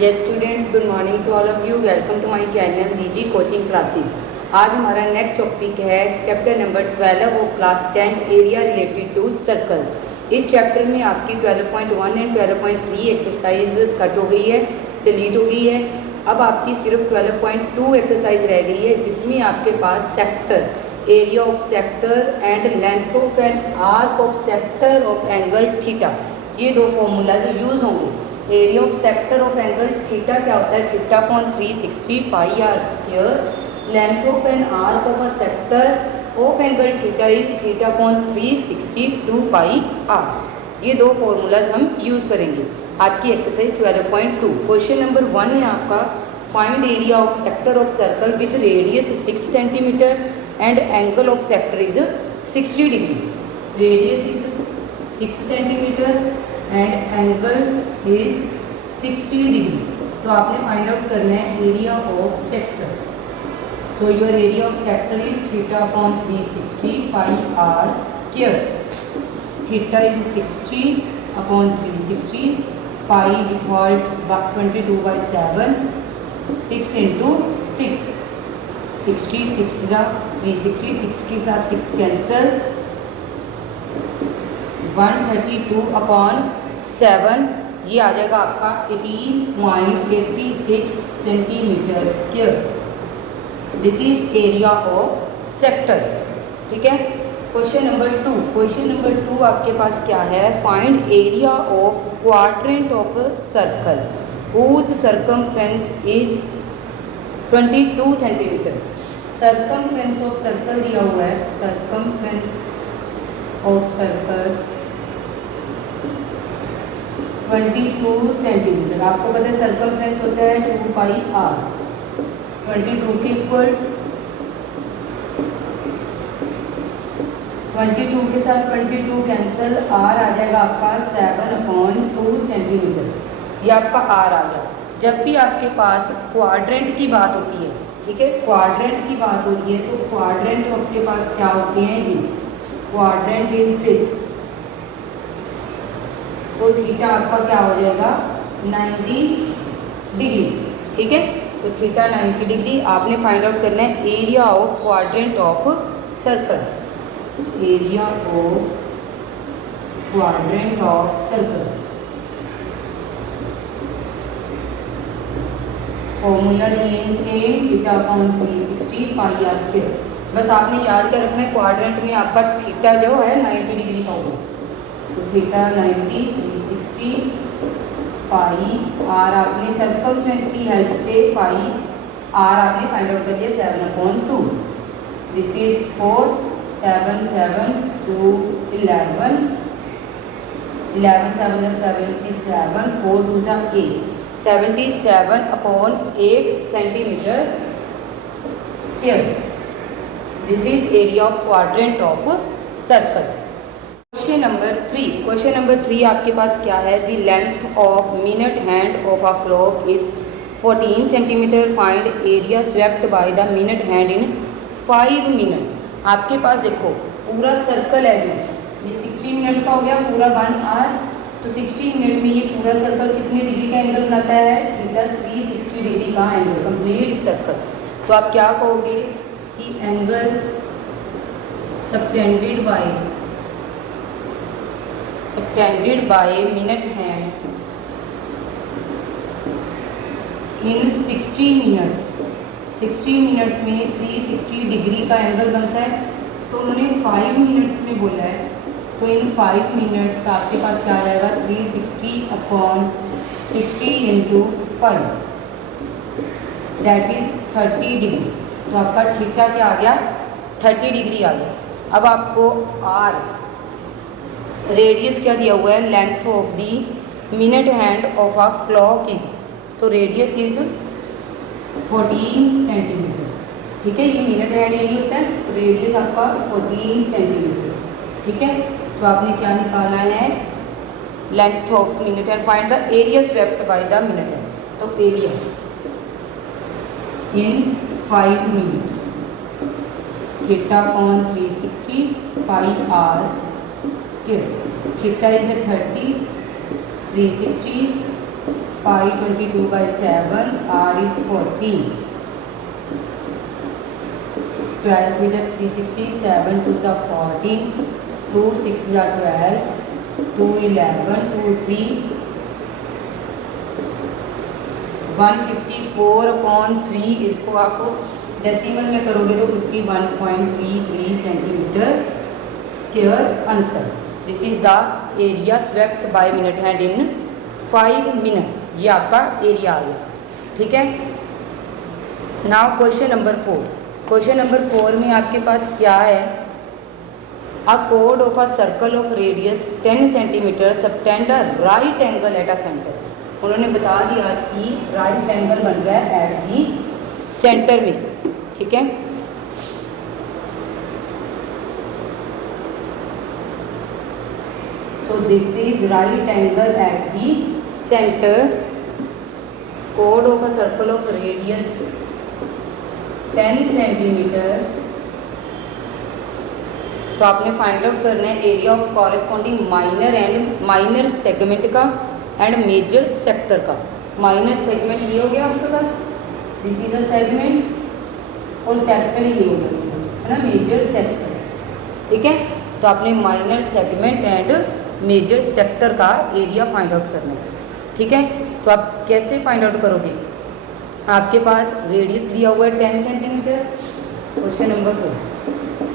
Yes students, good morning to all of you. Welcome to my channel VG coaching classes. आज हमारा next topic है chapter number 12 of class 10 area related to circles. इस chapter में आपकी 12.1 and 12.3 exercise cut हो गई है, delete हो गई है। अब आपकी सिर्फ 12.2 एक्सरसाइज रह गई है, जिसमें आपके पास sector, area of sector and length of an arc of sector of angle theta, ये दो फॉर्मूलाज यूज होंगे। Area of sector of angle theta क्या होता है? Theta upon 360 pi r square. Length of an arc of a sector of angle theta is theta upon 362 pi r. ये दो formulas हम use करेंगे। आपकी एक्सरसाइज 12.2 क्वेश्चन नंबर 1 है आपका, find area of sector of circle with radius 6 centimetre and angle of sector is 60 degree. Radius is 6 centimetre and angle is 60 degree. तो आपने find out करना है area of sector. So your area of sector is theta upon 360 pi r square. Theta is 60 upon 360 pi default 22/7, 6 into 6, 60 6 360, 6 के साथ 6 cancel, 132 upon 7, ये आ जाएगा आपका 18.86 centimetre square. This is area of sector. ठीक है। Question number 2, question number 2 आपके पास क्या है? Find area of quadrant of circle whose circumference is 22 centimetre. Circumference of circle दिया हुआ है, सरकमफ्रेंस ऑफ सर्कल 22 सेंटीमीटर। आपको पता है सर्कमफ्रेंस होता है 2 पाई आर। 22 के इक्वल 22 के साथ 22 कैंसल, आर आ जाएगा आपका 7/2 सेंटीमीटर। ये आपका आर आ गया। जब भी आपके पास क्वाड्रेंट की बात होती है, ठीक है, क्वाड्रेंट की बात हो रही है, तो क्वाड्रेंट आपके पास क्या होते हैं? ये क्वाड्रेंट इज दिस। तो थीटा आपका क्या हो जाएगा? 90 डिग्री। ठीक है। तो थीटा 90 डिग्री। आपने फाइंड आउट करना है area of quadrant of circle. Area of quadrant of circle. Formula मेन same, theta upon 360 pi r square. बस आपने याद क्या रखना है, क्वाड्रेंट में आपका थीटा जो है 90 डिग्री का होगा। तो थीटा 90, 360 पाई आर, आपने सर्कमफ्रेंस की हेल्प से पाई आर आपने फाइंड आउट कर लिया 7/2। This is 4, 7 7 2 11, 11 7 77, 4 2 8, 77/8 centimetre square. This is area of quadrant of circle. Question number 3, question number 3 आपके पास क्या है? The length of minute hand of a clock is 14 centimetre. Find area swept by the minute hand in 5 minutes. आपके पास देखो पूरा circle है जो ये 60 मिनट्स का हो गया, पूरा 1 आवर। तो 60 मिनट में ये पूरा सर्कल कितने डिग्री का एंगल बनाता है? थीटा 360 डिग्री का एंगल, कंप्लीट सर्कल। तो आप क्या कहोगे कि angle subtended by minute hand in 60 minutes. 60 minutes में 360 डिग्री का एंगल बनता है। तो उन्होंने 5 मिनट्स में बोला है, तो इन 5 मिनट्स आपके पास क्या आ जाएगा? 360 upon 60 into 5, that is 30 degree. तो आपका थीटा क्या आ गया? 30 डिग्री आ गया। अब आपको आर रेडियस क्या दिया हुआ है? Length of the minute hand of a clock is, तो रेडियस इज 14 सेंटीमीटर। ठीक है, ये मिनट हैंड यही होता है। तो रेडियस आपका 14 सेंटीमीटर। ठीक है। तो आपने क्या निकालना है? Length of minute hand. Find the area swept by the minute hand. तो area in 5 minute, theta upon 360 pi r square. Theta is 30, 360 pi 22/7, r is 14, 12 3 जा 360, 7 2 जा 14, 2 6 जा 12, 2 11, 2 3 154/3, इसको आपको डेसिमल में करोगे तो 51.33 centimetre square answer. This is the area swept by minute hand in 5 minutes. ये आपका एरिया आ गया, ठीक है। Now question number 4। Question number 4 में आपके पास क्या है? A code of a circle of radius 10 centimetre subtend a right angle at a centre. उन्होंने बता दिया कि राइट एंगल बन रहा है एट दी सेंटर में, ठीक है। So this is right angle at the centre. Code of a circle of radius 10 centimetre. तो आपने फाइंड आउट करना है area of corresponding minor segment का एंड मेजर सेक्टर का। माइनर सेगमेंट ये हो गया आपके पास, दिस इज द सेगमेंट, और सेक्टर ये हो गया, है ना, मेजर सेक्टर, ठीक है। तो आपने minor segment and major sector का एरिया फाइंड आउट करना है, ठीक है। तो आप कैसे फाइंड आउट करोगे? आपके पास रेडियस दिया हुआ है 10 centimetre. Question number 4,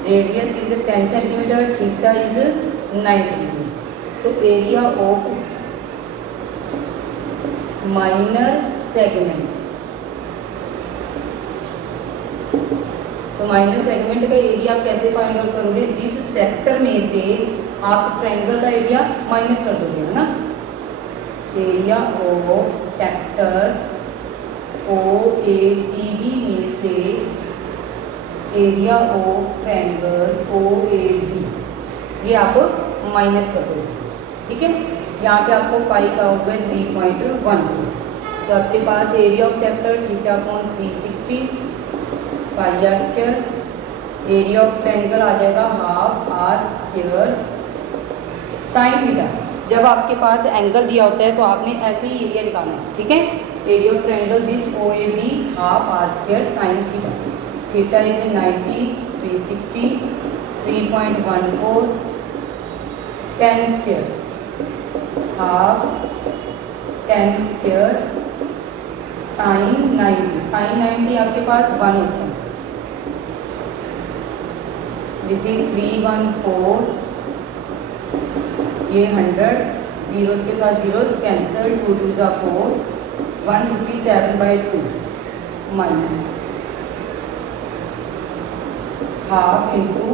radius is 10 centimetre, theta is 90 degree. तो एरिया ऑफ माइनर सेगमेंट, तो माइनर सेगमेंट का एरिया आप कैसे फाइंड आउट करोगे? जिस सेक्टर में से आप ट्रायंगल का एरिया माइनस कर दोगे, है ना। एरिया ऑफ सेक्टर OACD में से एरिया ऑफ ट्रायंगल OAD ये आप माइनस कर दोगे, ठीक है। यहाँ पे आपको पाई का होगा 3.14। तो आपके पास area of sector θ/360 pi r square. Area of triangle आ जाएगा half r square sine theta. जब आपके पास एंगल दिया होता है तो आपने ऐसे ही एरिया निकालना है, ठीक है। Area of triangle this OAB half r square sine theta. Theta is 90, 360, 3.14, 10 square, half 10 square sine 90। Sine 90 आपके पास 1 होता है। दिस इज 314, ये 100, जीरोस के साथ जीरोस कैंसल, 2 2 जा 4, 157/2 minus half into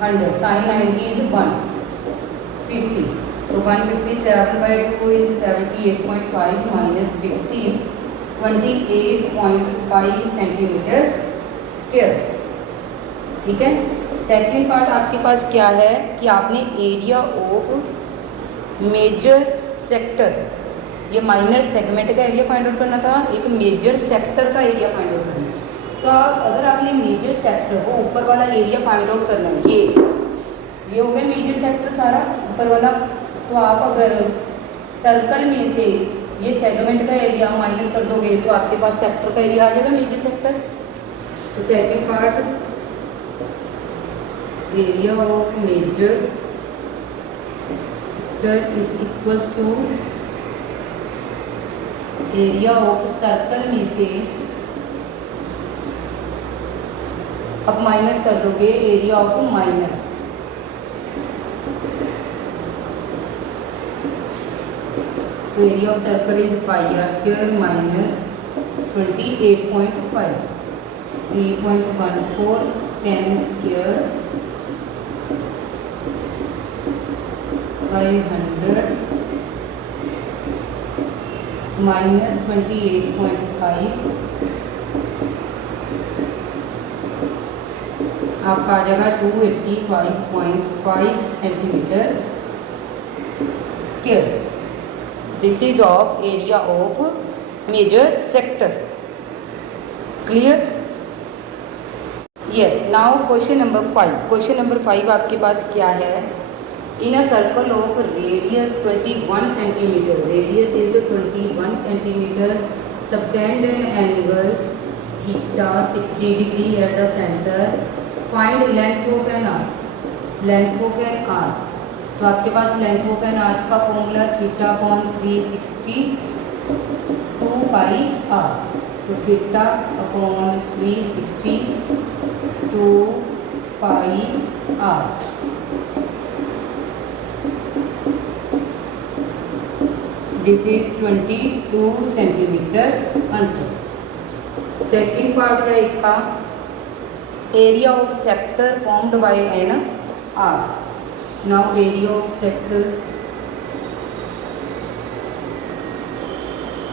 100। Sine 90 is 150, तो 157/2 is 78.5 minus 50 is 28.5 centimetre square, ठीक है। सेकेंड पार्ट आपके पास क्या है कि आपने एरिया ऑफ मेजर सेक्टर, ये माइनर सेगमेंट का एरिया फाइंड आउट करना था, एक मेजर सेक्टर का एरिया फाइंड आउट करना है। तो अगर आपने मेजर सेक्टर को ऊपर वाला एरिया फाइंड आउट करना है, ये हो गया मेजर सेक्टर सारा ऊपर वाला। तो आप अगर सर्कल में से ये सेगमेंट का एरिया माइनस कर दोगे तो आपके पास सेक्टर का एरिया आ जाएगा, मेजर सेक्टर। तो second part area of major sector is equal to area of circle में से अब माइनस कर दोगे एरिया ऑफ माइनर। तो area of circle is pi r square minus 28.5, 3.14, 10 square by 100 minus 28.5 आपका आ जाएगा 285.5 centimetre square. This is of area of major sector. Clear? Yes. Now question number 5। Question number 5 आपके पास क्या है In a circle of radius 21 centimeter, radius is 21 centimeter, subtend an angle theta 60 degree at the center, find length of an arc, length of an arc। तो आपके पास length of an arc का formula theta upon 360 2 pi r. तो theta upon 360 2 pi r. This is 22 centimetre answer. Second part है इसका, area of sector formed by an r. Now area of sector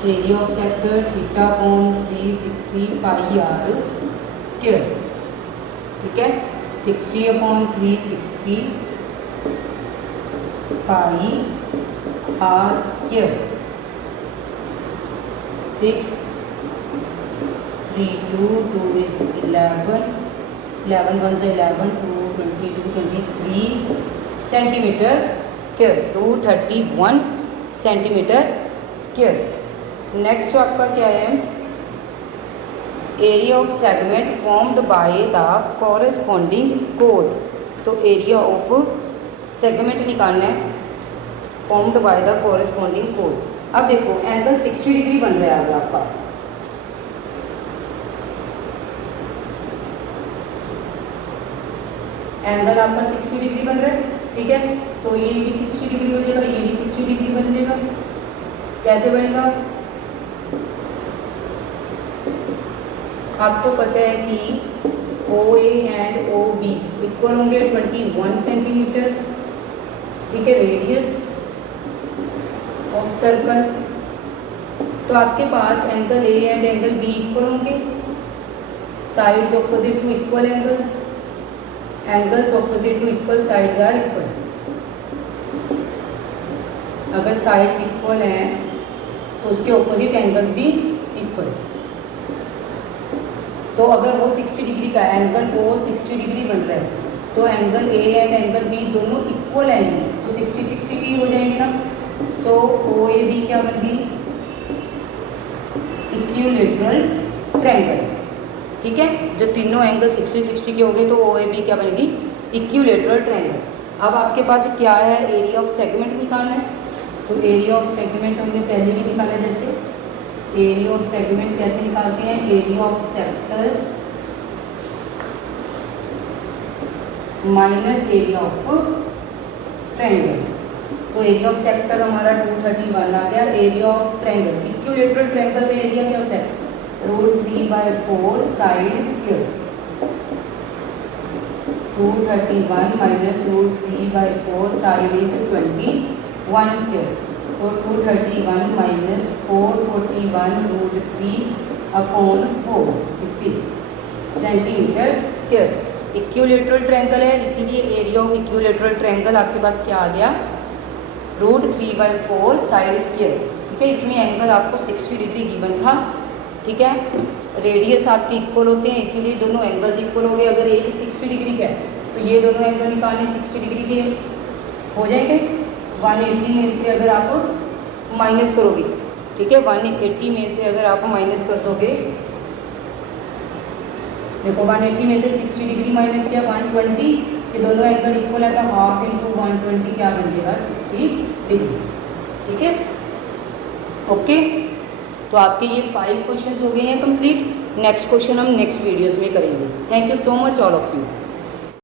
theta upon 360 pi r square, ठीक है। 60 upon 360 pi r square, 6 3 2 2 is 11 11 1 is 11 2 22 23 centimetre square, 231 centimetre square. Next आपका क्या है, area of segment formed by the corresponding code. तो area of segment निकालना है formed by the corresponding code. अब देखो एंगल 60 डिग्री बन रहा है आपका, एंगल आपका 60 डिग्री बन रहा है, ठीक है। तो ये भी 60 डिग्री हो जाएगा, ये भी 60 डिग्री बन जाएगा। कैसे बनेगा, आपको पता है कि O A and O B equal होंगे 21 सेंटीमीटर, ठीक है, रेडियस ऑफ सर्कल। तो आपके पास angle A and angle B equal होंगे, sides opposite to equal angles, angles opposite to equal sides are equal. अगर साइड्स इक्वल हैं तो उसके ऑपोजिट एंगल्स भी इक्वल। तो अगर वो 60 डिग्री का एंगल ओ 60 डिग्री बन रहा है तो angle A and angle B दोनों इक्वल एंगल, तो 60 60 भी हो जाएंगे ना। सो ओ ए बी क्या बन गई, इक्विलेटरल ट्रायंगल, ठीक है। जो तीनों एंगल 60 60 के हो गए तो ओ ए बी क्या बनेगी, इक्विलेटरल ट्रायंगल। अब आपके पास क्या है, एरिया ऑफ सेगमेंट निकालना है। तो एरिया ऑफ सेगमेंट हमने पहले भी निकाला, जैसे एरिया ऑफ सेगमेंट कैसे निकालते हैं, area of sector minus area of triangle. तो एरिया ऑफ सेक्टर हमारा 231 आ गया, area of triangle, equilateral triangle का एरिया क्या होता है, √3/4 side square. 231 minus √3/4 side is 21 square. तो 231 minus 441 √3/4 this is centimetre square. Equilateral triangle है, इसीलिए एरिया ऑफ इक्विलेटरल ट्रायंगल आपके पास क्या आ गया, √3/4 साइड स्क्वायर, ठीक है। इसमें एंगल आपको 60 डिग्री गिवन था, ठीक है। रेडियस आपके इक्वल होते हैं, इसीलिए दोनों एंगल्स इक्वल हो गए। अगर एक 60 डिग्री का है तो ये दोनों एंगल निकालने 60 डिग्री के हो जाएंगे। 180 में से अगर आप माइनस करोगे, ठीक है, 180 में से अगर आप माइनस कर दोगे, देखो 180 में से 60 डिग्री माइनस किया 120, ये दोनों एंगल इक्वल है तो हाफ इंटू 120 क्या बन जाएगा, 60 डिग्री, ठीक है। ओके, तो आपके ये 5 क्वेश्चंस हो गए हैं कंप्लीट। नेक्स्ट क्वेश्चन हम नेक्स्ट वीडियोस में करेंगे। Thank you so much all of you.